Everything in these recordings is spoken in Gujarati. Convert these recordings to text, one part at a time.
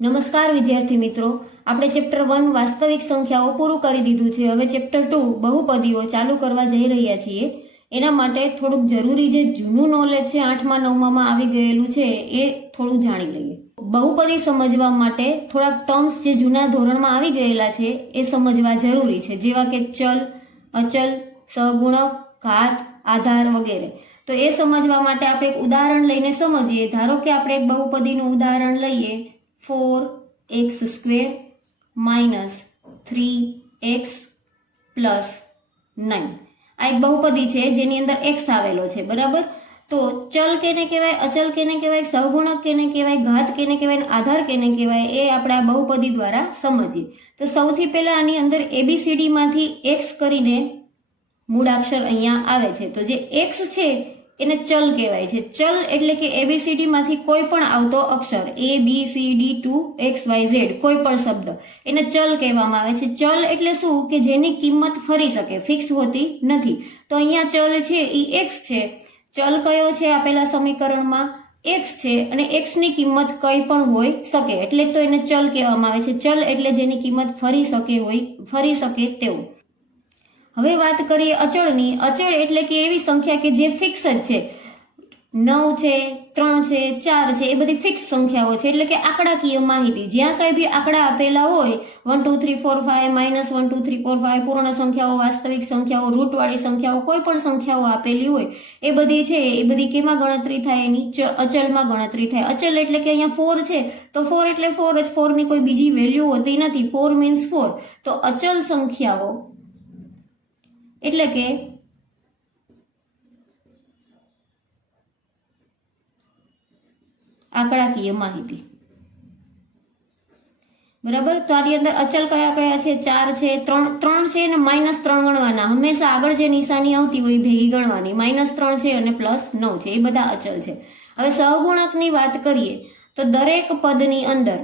નમસ્કાર વિદ્યાર્થી મિત્રો, આપણે ચેપ્ટર 1 વાસ્તવિક સંખ્યાઓ પૂરું કરી દીધું છે. હવે ચેપ્ટર 2 બહુપદીઓ ચાલુ કરવા જઈ રહ્યા છીએ. એના માટે થોડુંક જરૂરી જે જૂનું નોલેજ છે 8મા 9મામાં આવી ગયેલું છે એ થોડું જાણી લઈએ. બહુપદી સમજવા માટે થોડાક ટર્મ્સ જે જૂના ધોરણમાં આવી ગયેલા છે એ સમજવા જરૂરી છે, જેવા કે ચલ, અચલ, સહગુણક, ઘાત, આધાર વગેરે. તો એ સમજવા માટે આપણે એક ઉદાહરણ લઈને સમજીએ. ધારો કે આપણે એક બહુપદીનું ઉદાહરણ લઈએ, 4x² માઇનસ 3x પ્લસ 9. આ એક બહુપદી છે જેની અંદર x આવેલો છે, બરાબર. તો ચલ કેને કહેવાય, અચલ કેને કહેવાય, સહગુણક કેને કહેવાય, ઘાત કેને કહેવાય, આધાર કેને કહેવાય, એ આપણે આ બહુપદી દ્વારા સમજીએ. તો સૌથી પહેલા આની અંદર ABCD માંથી x કરીને મૂળાક્ષર અહીંયા આવે છે. તો જે x છે એને ચલ કહેવાય છે. ચલ એટલે કે ABCD માંથી કોઈ પણ આવતો અક્ષર ABCD to XYZ કોઈ પણ શબ્દ એને ચલ કહેવામાં આવે છે. ચલ એટલે શું કે જેની કિંમત ફરી શકે, ફિક્સ હોતી નથી. તો અહીંયા ચલ છે એ x છે. ચલ કયો છે આપેલા સમીકરણમાં? x છે, અને x ની કિંમત કઈ પણ હોઈ શકે, એટલે તો એને ચલ કહેવામાં આવે છે. ચલ એટલે જેની કિંમત ફરી શકે તેવું. હવે વાત કરીએ અચળની. અચળ એટલે કે એવી સંખ્યા કે જે ફિક્સ જ છે. 9 છે, 3 છે, 4 છે, એ બધી ફિક્સ સંખ્યાઓ છે. એટલે કે આંકડાકીય માહિતી, જ્યાં કઈ બી આંકડા આપેલા હોય 1 2 3 4 5 માઇનસ 1 2 3 4 5, પૂર્ણ સંખ્યાઓ, વાસ્તવિક સંખ્યાઓ, રૂટવાળી સંખ્યાઓ, કોઈ પણ સંખ્યાઓ આપેલી હોય એ બધી છે, એ બધી કેમાં ગણતરી થાય? એની અચલમાં ગણતરી થાય. અચલ એટલે કે અહીંયા 4 છે તો 4 એટલે 4 જ, 4 ની કોઈ બીજી વેલ્યુ હોતી નથી. 4 મીન્સ 4. તો અચલ સંખ્યાઓ એટલે કે આંકડાકીય માહિતી, બરાબર. તો આની અંદર અચલ કયા કયા છે? 4 છે, 3 છે અને -3 ગણવાના. હંમેશા આગળ જે નિશાની આવતી હોય ભેગી ગણવાની. -3 છે અને +9 છે, એ બધા અચલ છે. હવે સહગુણકની વાત કરીએ તો દરેક પદની અંદર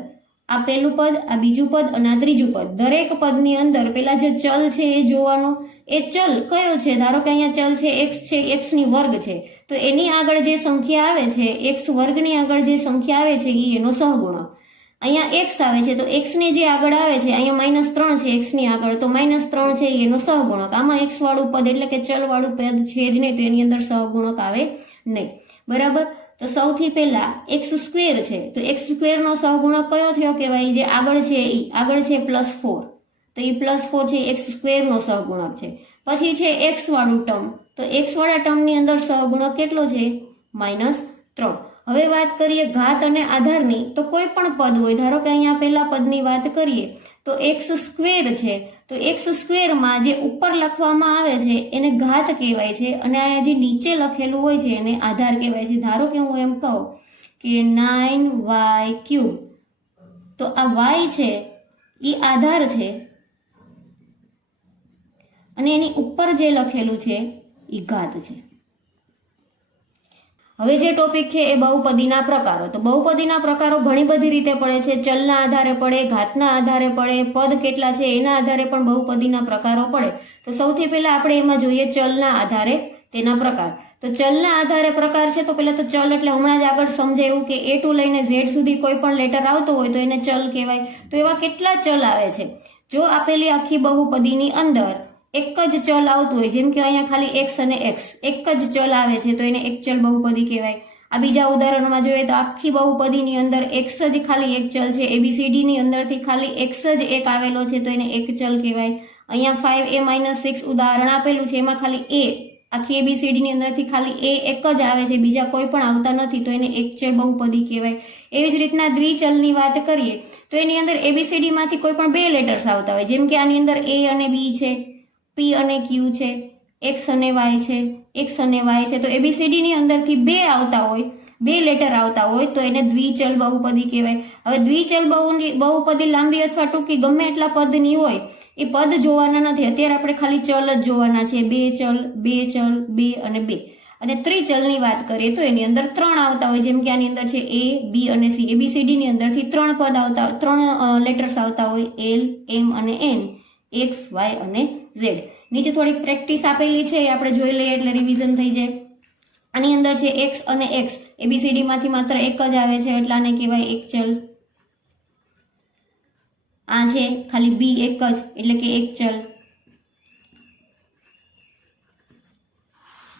આ પહેલું પદ, આ બીજું પદ અને આ ત્રીજું પદ, દરેક પદની અંદર પેલા જે ચલ છે એ જોવાનો. એ ચલ કયો છે? ધારો કે અહીંયા ચલ છે x છે, x ની વર્ગ છે, તો એની આગળ જે સંખ્યા આવે છે, x વર્ગની આગળ જે સંખ્યા આવે છે એ એનો સહગુણક. અહીંયા x આવે છે તો x ની જે આગળ આવે છે, અહીંયા -3 છે x ની આગળ, તો -3 છે એનો સહગુણક. આમાં x વાળું પદ એટલે કે ચલ વાળું પદ છે જ નહીં, તો એની અંદર સહગુણક આવે નહીં, બરાબર. તો સૌથી પહેલા x² છે, તો x² નો સહગુણક કયો થયો કહેવાય? જે આગળ છે એ આગળ છે +4, તો એ +4 છે x² નો સહગુણક છે. પછી છે x વાળું ટર્મ, તો x વાળા ટર્મની અંદર સહગુણક કેટલો છે? -3. હવે વાત કરીએ ઘાત અને આધારની. તો કોઈ પણ પદ હોય, ધારો કે અહીંયા પહેલા પદની વાત કરીએ તો x² છે, તો x² માં જે ઉપર લખવામાં આવે છે એને ઘાત કહેવાય છે, અને આ જે નીચે લખેલું હોય છે એને આધાર કહેવાય છે. ધારો કે હું એમ કહું કે 9y3, તો આ y છે એ આધાર છે અને એની ઉપર જે લખેલું છે એ ઘાત છે. હવે જે ટોપિક છે એ બહુપદીના પ્રકારો. તો બહુપદીના પ્રકારો ઘણી બધી રીતે પડે છે. ચલના આધારે પડે, ઘાતના આધારે પડે, પદ કેટલા છે એના આધારે પણ બહુપદીના પ્રકારો પડે. તો સૌથી પહેલા આપણે એમાં જોઈએ ચલના આધારે તેના પ્રકાર. તો ચલના આધારે પ્રકાર છે તો પહેલા તો ચલ એટલે હમણાં જ આગળ સમજાયું કે A to લઈને Z સુધી કોઈ પણ લેટર આવતો હોય તો એને ચલ કહેવાય. તો એવા કેટલા ચલ આવે છે? જો આપેલી આખી બહુપદીની અંદર એક જ ચલ આવતું હોય, જેમ કે અહીંયા ખાલી x અને x, એક જ ચલ આવે છે તો એને એક ચલ બહુપદી કહેવાય. આ બીજા ઉદાહરણમાં જોઈએ તો આખી બહુપદીની અંદર x જ ખાલી એક ચલ છે, ABCD ની અંદરથી ખાલી x જ એક આવેલો છે તો એને એક ચલ કહેવાય. અહીંયા 5a-6 ઉદાહરણ આપેલું છે, એમાં ખાલી a, આખી ABCD ની અંદરથી ખાલી a એક જ આવે છે, બીજા કોઈ પણ આવતા નથી, તો એને એક ચલ બહુપદી કહેવાય. એવી જ રીતના દ્વિચલની વાત કરીએ તો એની અંદર ABCD માંથી કોઈ પણ 2 લેટર્સ આવતા હોય, જેમ કે આની અંદર a અને b છે, p અને q છે, x અને y છે, x અને y છે. તો ABCD ની અંદરથી 2 આવતા હોય, 2 લેટર આવતા હોય તો એને દ્વિચલ બહુપદી કહેવાય. હવે દ્વિચલ બહુપદી લાંબી અથવા ટૂંકી ગમે એટલા પદની હોય, એ પદ જોવાના નથી. અત્યારે આપણે ખાલી ચલ જ જોવાના છે. 2 ચલ, 2 ચલ, 2 અને 2. અને ત્રિચલની વાત કરીએ તો એની અંદર 3 આવતા હોય, જેમ કે આની અંદર છે a, b અને c. ABCD ની અંદરથી 3 પદ આવતા, 3 લેટર્સ આવતા હોય, l, m અને n, x, y અને z. નીચે થોડીક પ્રેક્ટિસ આપેલી છે, આપણે જોઈ લઈએ એટલે રિવિઝન થઈ જાય. આની અંદર છે x અને x, ABCD માંથી માત્ર એક જ આવે છે એટલે આને કહેવાય એક ચલ. આ છે ખાલી બી એક જ એટલે કે એક ચલ.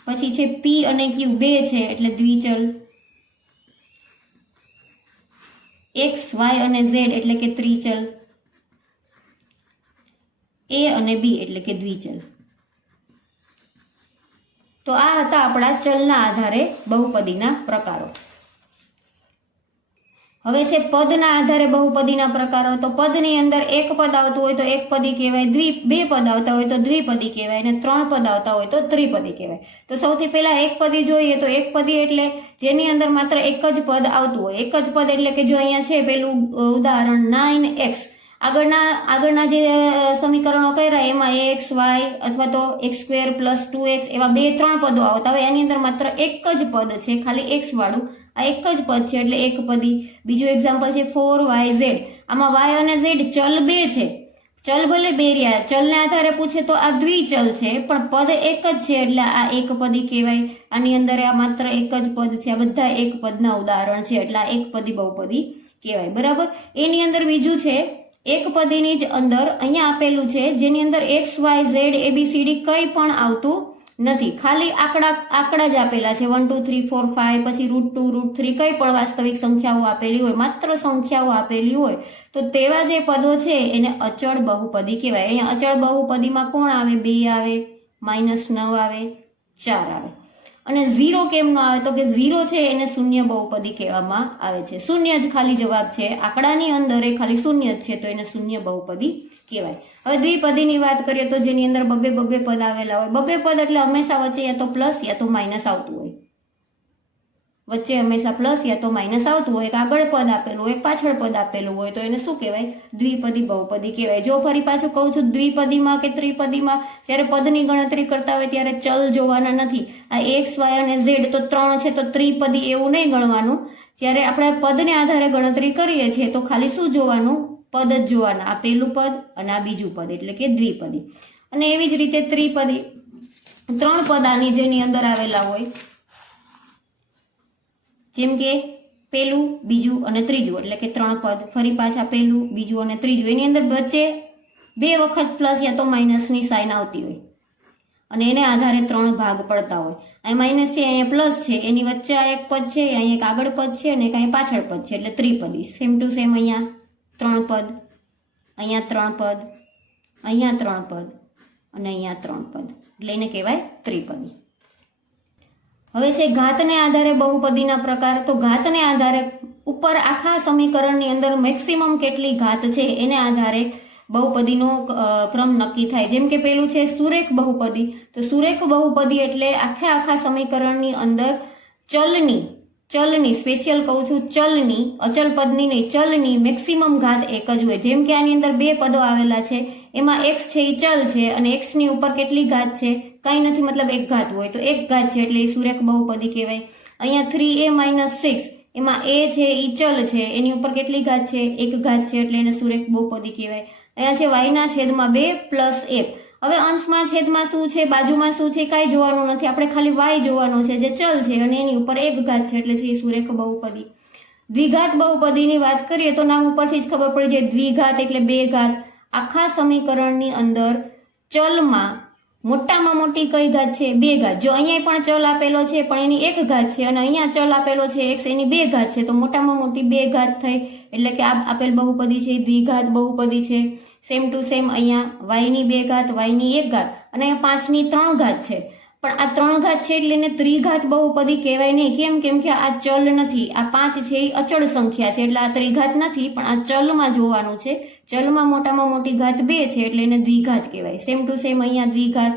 પછી છે પી અને ક્યુ બે છે એટલે દ્વિચલ. એક્સ વાય અને ઝેડ એટલે કે ત્રિચલ. એ અને બી એટલે કે દ્વિચલ. તો આ હતા આપણા ચલના આધારે બહુપદીના પ્રકારો. હવે છે પદના આધારે બહુપદીના પ્રકારો. તો પદની અંદર એક પદ આવતું હોય તો એક પદી કહેવાય, બે પદ આવતા હોય તો દ્વિપદી કહેવાય, અને 3 પદ આવતા હોય તો ત્રિપદી કહેવાય. તો સૌથી પહેલા એક પદી જોઈએ તો એક પદી એટલે જેની અંદર માત્ર એક જ પદ આવતું હોય. એક જ પદ એટલે કે જો અહીંયા છે પેલું ઉદાહરણ 9x, આગળના જે સમીકરણો કર્યા એમાં એક્સ વાય અથવા તો x² + 2x એવા 2-3 પદો આવતા હોય. એની અંદર માત્ર એક જ પદ છે ખાલી x વાળું, આ એક જ પદ છે એટલે એક પદી. બીજું એક્ઝામ્પલ છે 4yz, આમાં y અને z ચલ બે છે. ચલ ભલે બે રહ્યા, ચલને આધારે પૂછે તો આ દ્વિચલ છે, પણ પદ એક જ છે એટલે આ એક પદી કહેવાય. આની અંદર આ માત્ર એક જ પદ છે, આ બધા એક પદના ઉદાહરણ છે એટલે આ એક પદી બહુપદી કહેવાય. બરાબર. એની અંદર બીજું છે એક પદીની જ અંદર અહીંયા આપેલું છે જેની અંદર x y z ABCD કંઈ પણ આવતું નથી, ખાલી આંકડા જ આપેલા છે 1 2 3 4 5, પછી √2 √3 કંઈ પણ વાસ્તવિક સંખ્યાઓ આપેલી હોય, માત્ર સંખ્યાઓ આપેલી હોય તો તેવા જે પદો છે એને અચળ બહુપદી કહેવાય. અહીંયા અચળ બહુપદીમાં કોણ આવે? 2 આવે, -9 આવે, 4 આવે. અને 0 કેમ ન આવે? તો કે 0 છે એને શૂન્ય બહુપદી કહેવામાં આવે છે. શૂન્ય જ ખાલી જવાબ છે, આંકડાની અંદર એ ખાલી શૂન્ય જ છે તો એને શૂન્ય બહુપદી કહેવાય. હવે દ્વિપદીની વાત કરીએ તો જેની અંદર બબે પદ આવેલા હોય. બબે પદ એટલે હંમેશા વચ્ચે યા તો પ્લસ યા તો માઇનસ આવતું હોય, વચ્ચે હંમેશા પ્લસ યા તો માઇનસ આવતું હોય. આગળ પદ આપેલું હોય, પાછળ પદ આપેલું હોય તો એને શું કહેવાય? દ્વિપદી બહુપદી કહેવાય. જો ફરી પાછું કહું છું, દ્વિપદીમાં કે ત્રિપદીમાં જ્યારે પદની ગણતરી કરતા હોય ત્યારે ચલ જોવાના નથી. આ એક્સ વાય અને ઝેડ તો 3 છે તો ત્રિપદી એવું નહીં ગણવાનું. જ્યારે આપણે પદને આધારે ગણતરી કરીએ છીએ તો ખાલી શું જોવાનું? પદ જ જોવાના. આ પહેલું પદ અને આ બીજું પદ એટલે કે દ્વિપદી. અને એવી જ રીતે ત્રિપદી 3 પદ આની જેની અંદર આવેલા હોય, જેમ કે પહેલું, બીજું અને ત્રીજું એટલે કે 3 પદ. ફરી પાછા પહેલું, બીજું અને ત્રીજું. એની અંદર વચ્ચે 2 વખત પ્લસ યા તો માઇનસની સાઇન આવતી હોય અને એને આધારે 3 ભાગ પડતા હોય. અહીં માઇનસ છે, અહીંયા પ્લસ છે, એની વચ્ચે આ એક પદ છે, અહીંયા એક આગળ પદ છે અને કાંઈ પાછળ પદ છે એટલે ત્રિપદી. સેમ ટુ સેમ અહીંયા 3 પદ, અહીંયા 3 પદ, અહીંયા 3 પદ અને અહીંયા 3 પદ એટલે એને કહેવાય ત્રિપદી. હવે છે ઘાતને આધારે બહુપદીના પ્રકાર. તો ઘાતને આધારે ઉપર આખા સમીકરણની અંદર મેક્સિમમ કેટલી ઘાત છે એને આધારે બહુપદીનો ક્રમ નક્કી થાય. જેમ કે પેલું છે સુરેખ બહુપદી. તો સુરેખ બહુપદી એટલે આખા સમીકરણની અંદર ચલની સ્પેશિયલ કહું છું, ચલની, અચલ પદની નહીં, ચલની મેક્સિમમ ઘાત એક જ હોય. જેમ કે આની અંદર 2 પદો આવેલા છે, એમાં x છે એ ચલ છે અને x ની ઉપર કેટલી ઘાત છે? કંઈ નથી, મતલબ એક ઘાત હોય તો એક ઘાત છે એટલે એ સુરેખ બહુપદી કહેવાય. અહીંયા 3a - 6, એમાં a છે એ ચલ છે, એની ઉપર કેટલી ઘાત છે? એક ઘાત છે એટલે એને સુરેખ બહુપદી કહેવાય. અહીંયા છે y ના છેદમાં 2 + 1. હવે અંશમાં છેદમાં શું છે, બાજુમાં શું છે કાંઈ જોવાનું નથી, આપણે ખાલી y જોવાનો છે જે ચલ છે અને એની ઉપર એક ઘાત છે એટલે છે એ સુરેખ બહુપદી. દ્વિઘાત બહુપદીની વાત કરીએ તો નામ ઉપરથી જ ખબર પડી જાય, દ્વિઘાત એટલે 2 ઘાત. આખા સમીકરણની અંદર ચલમાં મોટામાં મોટી કઈ ઘાત છે? 2 ઘાત. જો અહીંયા પણ ચલ આપેલો છે પણ એની એક ઘાત છે અને અહીંયા ચલ આપેલો છે x, એની 2 ઘાત છે, તો મોટામાં મોટી 2 ઘાત થઈ એટલે કે આ આપેલ બહુપદી છે દ્વિઘાત બહુપદી છે. સેમ ટુ સેમ અહીંયા y ની 2 ઘાત, y ની 1 ઘાત અને 5 ની 3 ઘાત છે, પણ આ 3 ઘાત છે એટલે એને ત્રિઘાત બહુપદી કહેવાય નહીં. કેમ કે આ ચલ નથી, આ 5 છે એ અચળ સંખ્યા છે એટલે આ ત્રિઘાત નથી, પણ આ ચલમાં જોવાનું છે. ચલમાં મોટામાં મોટી ઘાત 2 છે એટલે એને દ્વિઘાત કહેવાય. સેમ ટુ સેમ અહીંયા દ્વિઘાત,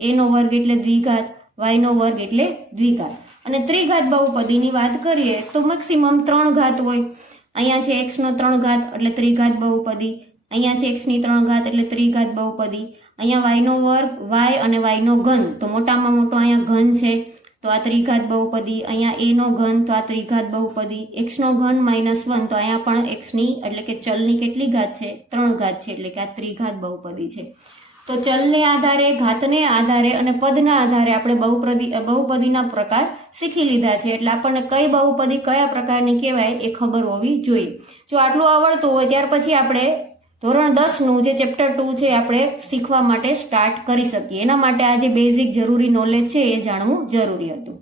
a² એટલે દ્વિઘાત, y² એટલે દ્વિઘાત. અને ત્રિઘાત બહુપદીની વાત કરીએ તો મેક્સિમમ 3 ઘાત હોય. અહીંયા છે x નો 3 ઘાત એટલે ત્રિઘાત બહુપદી, અહીંયા છે x ની 3 ઘાત એટલે ત્રિઘાત બહુપદી, અહીંયા y² y અને y નો ઘન, તો મોટામાં મોટો અહીંયા ઘન છે તો આ ત્રિઘાત બહુપદી, અહીંયા a નો ઘન તો આ ત્રિઘાત બહુપદી, x નો ઘન -1 તો અહીંયા પણ x ની એટલે કે ચલની કેટલી ઘાત છે? 3 ઘાત છે એટલે કે આ ત્રિઘાત બહુપદી છે. તો ચલને આધારે, ઘાતને આધારે અને પદના આધારે આપણે બહુપદીના પ્રકાર શીખી લીધા છે. એટલે આપણને કઈ બહુપદી કયા પ્રકારની કહેવાય એ ખબર હોવી જોઈએ. જો આટલું આવડતું હોય ત્યાર પછી આપણે ધોરણ 10નું જે ચેપ્ટર 2 છે આપણે શીખવા માટે સ્ટાર્ટ કરી શકીએ. એના માટે આ જે બેઝિક જરૂરી નોલેજ છે એ જાણવું જરૂરી હતું.